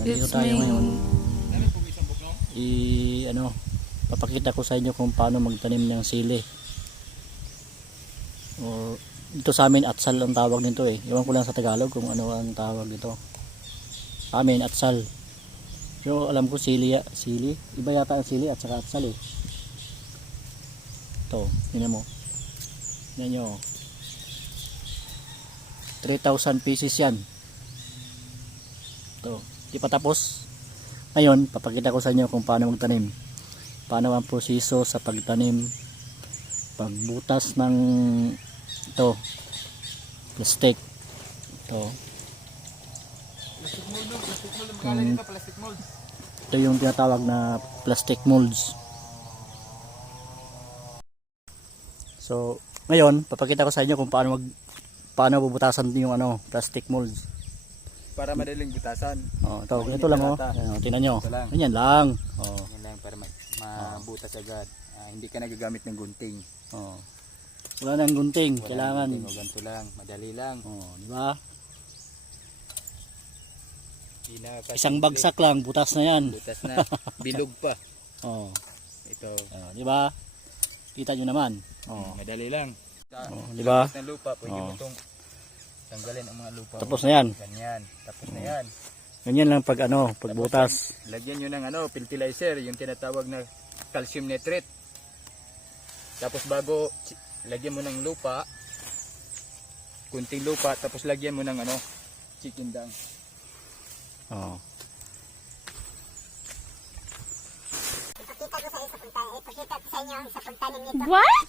nandito tayo ngayon. Papakita ko sa inyo kung paano magtanim ng sili. O dito sa amin atsal ang tawag nito eh. Iwan ko lang sa Tagalog kung ano ang tawag nito. Sa amin atsal. Pero alam ko sili. Iba yata ang sili at saka atsal eh. Ito, tingnan mo. Tingnan nyo. 3,000 pieces yan. Ito, di pa tapos. Ngayon, papakita ko sa inyo kung paano magtanim. Paano ang proseso sa pagtanim. Pagbutas ng ito, plastic. Ito. Ito yung tinatawag na plastic molds. So, ngayon, papakita ko sa inyo kung paano bubutasan yung plastic molds. Para madaling butasan. Oh, ito lang oh. Tingnan nyo. Ganyan lang. Oh. Ganyan lang para mabutas agad. Hindi ka nagagamit ng gunting. Oh. Wala nang gunting, kailangan ganito lang, madali lang. Oh, di ba? Isang bagsak lang, butas na 'yan. Butas na, bilog pa. Oh. Ito. Oh, di ba? Kita niyo naman. Oh, madali lang. Oh, di ba? Ng lupa, pwede mo tong tanggalin ang mga lupa. Tapos na 'yan. Ganyan, tapos na 'yan. Ganyan lang pagbutas. Lagyan niyo ng fertilizer, yung tinatawag na calcium nitrate. Tapos bago lagyan mo ng lupa, kunting lupa, tapos lagyan mo ng chicken dung. Oh. Ipakita ko sa inyo sa pagtanim nito. What?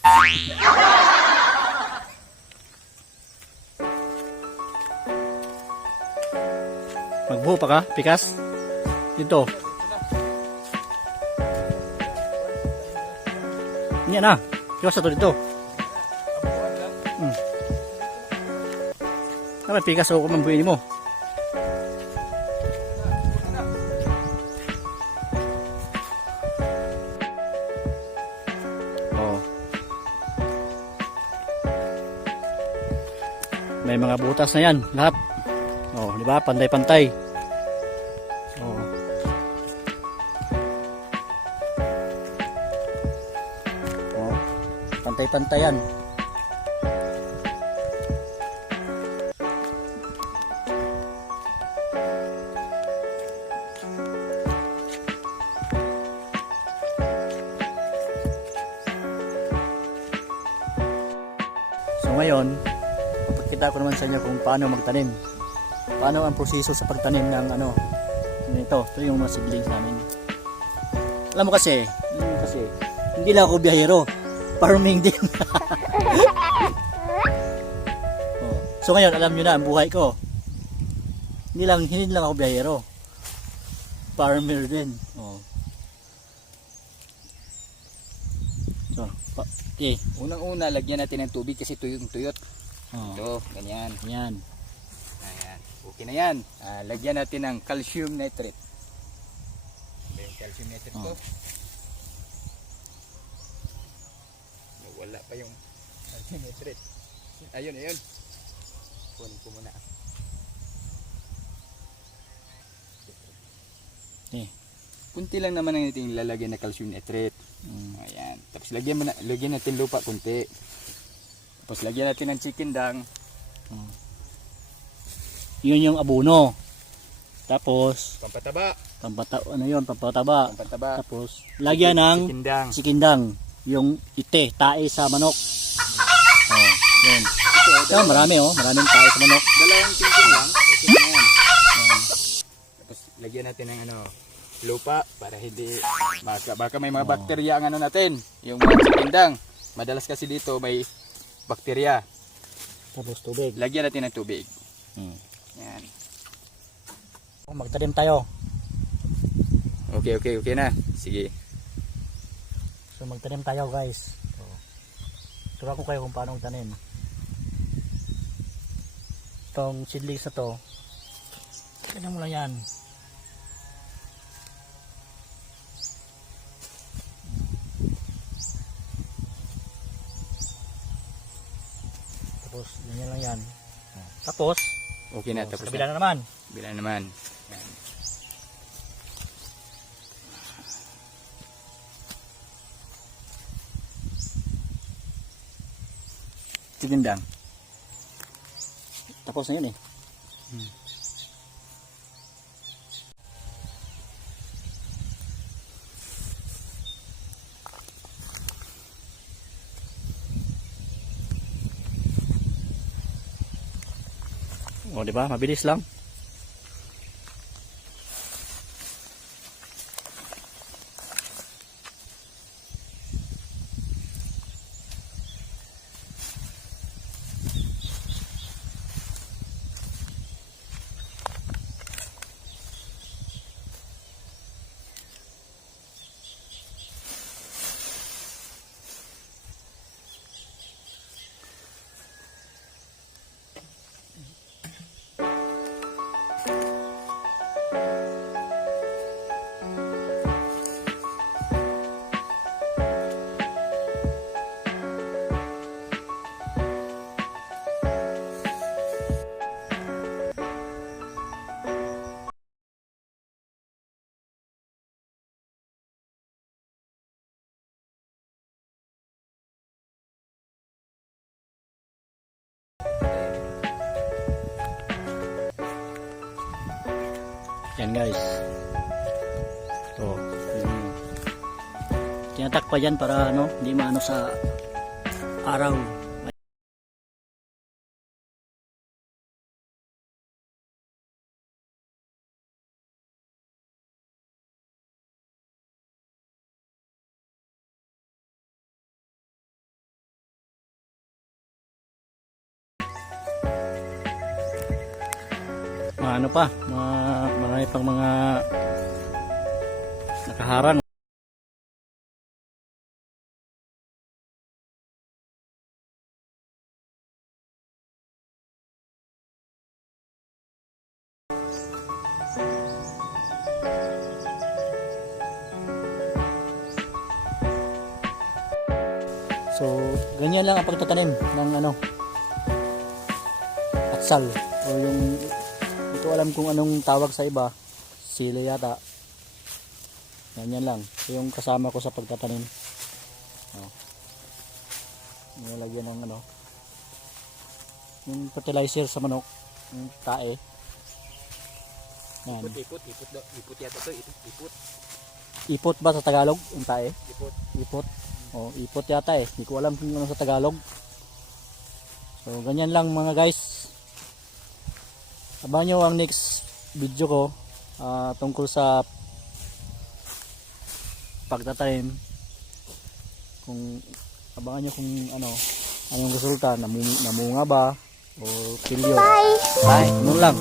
Magbuo pa ka, Pikas? Dito. Yan na. Kiwas na to dito. May Pikas ako mambuin mo. Oh. May mga butas na yan, lahat. Oh, di ba? Pantay-pantay. Oh. Oh. Pantay-pantay yan. So ngayon, papakita ko naman sa inyo kung paano magtanim. Paano ang proseso sa pagtanim ng ito yung mga seedlings namin. Alam mo kasi, hindi lang ako biyahero, farming din. Oh. So ngayon, alam nyo na ang buhay ko. Hindi lang ako biyahero, farmer din. Oh. So, okay. Unang-una, lagyan natin ng tubig kasi tuyot. Oh. Ito, ganyan. Yan. Ayan. Okay na yan. Lagyan natin ng calcium nitrate. Ano yung calcium nitrate ko? Wala pa yung calcium nitrate. Ayun. Kunin ko muna. Kunti lang naman ang natin lalagyan na calcium nitrate. Ayan. Tapos lagyan natin lupa kunti. Tapos lagyan natin ng chicken dung. Yun yung abono. Tapos Pampataba. pampataba. Tapos lagyan ng chicken dung. chicken dung, yung tae sa manok. Oh, yun. Ito, maraming tae sa manok. Dalawang chicken lang. Okay na yan. Tapos lagyan natin ng lupa para hindi baka may mga bakterya ang natin, yung mga chicken dung. Madalas kasi dito may bakterya. Tapos tubig. Lagyan natin ng tubig. Yan. Magtanim tayo. Okay na. Sige. So magtanim tayo, guys. So, turuan ko kayo kung paano magtanim. Itong seedlings na to, ganyan mo lang yan. Tapos ganyan lang yan. Tapos Okay na, tapos sa kabila na naman. Kabila naman. Yan. Tigindang. Tapos na yun eh. O, di ba? Mabilis lang. Yan guys. So, yung tinatakpa yan para ano, hindi maano sa araw. Ano pa, marami pang mga nakaharang. So, ganyan lang ang pagtatanim ng ano, atsal o yung hindi ko alam kung anong tawag sa iba, sili yata. Ganyan lang. So, yung kasama ko sa pagtatanim. Nilagyan ng ano, yung fertilizer sa manok, yung tae. Yan. Ipot yata to, ipot. Ipot ba sa Tagalog? Yung tae? Ipot. Ipot. O, ipot yata eh. Hindi ko alam kung ano sa Tagalog. So, ganyan lang mga guys. Abangan nyo ang next video ko tungkol sa pagtatanim. Kung abangan nyo kung ano yung resulta, namunga ba o pilyo. Bye! Bye! Ganun lang.